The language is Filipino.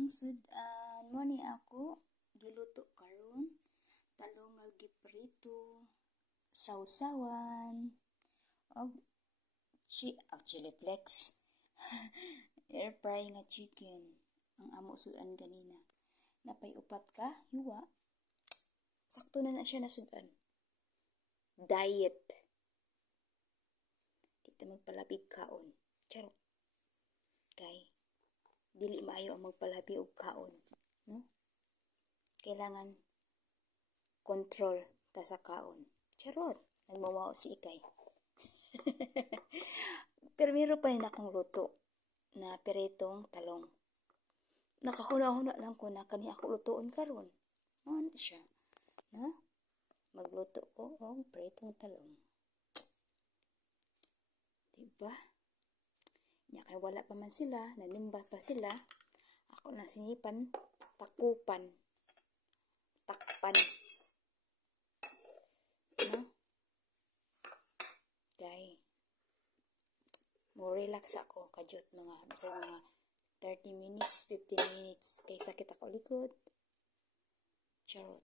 Ang sudan mo ni ako giluto karon talong nga giprito, sawsawan og chili flex. Air fry nga chicken ang amo sudan ganina. Napay upat ka yuwa. Sakto na siya na sudan. Diet. Kita magpalabig kaon. Charot. Kay dili maayo ang magpalabi og kaon, no? Kailangan control ta sa kaon. Charot, nagmamaw si Ikay. Pero meron pa rin akong luto na peretong talong. Nakahuna-huna lang ko na kani ako lutoon karon. Ano siya? Na? Magluto ko og peretong talong. Diba? Nya kay wala pa man sila, nanimba pa sila. Ako na sinipan, takpan. No? Kay mo relax ako kajut mga 30 minutes, 15 minutes kay sakit ako likod. Charot.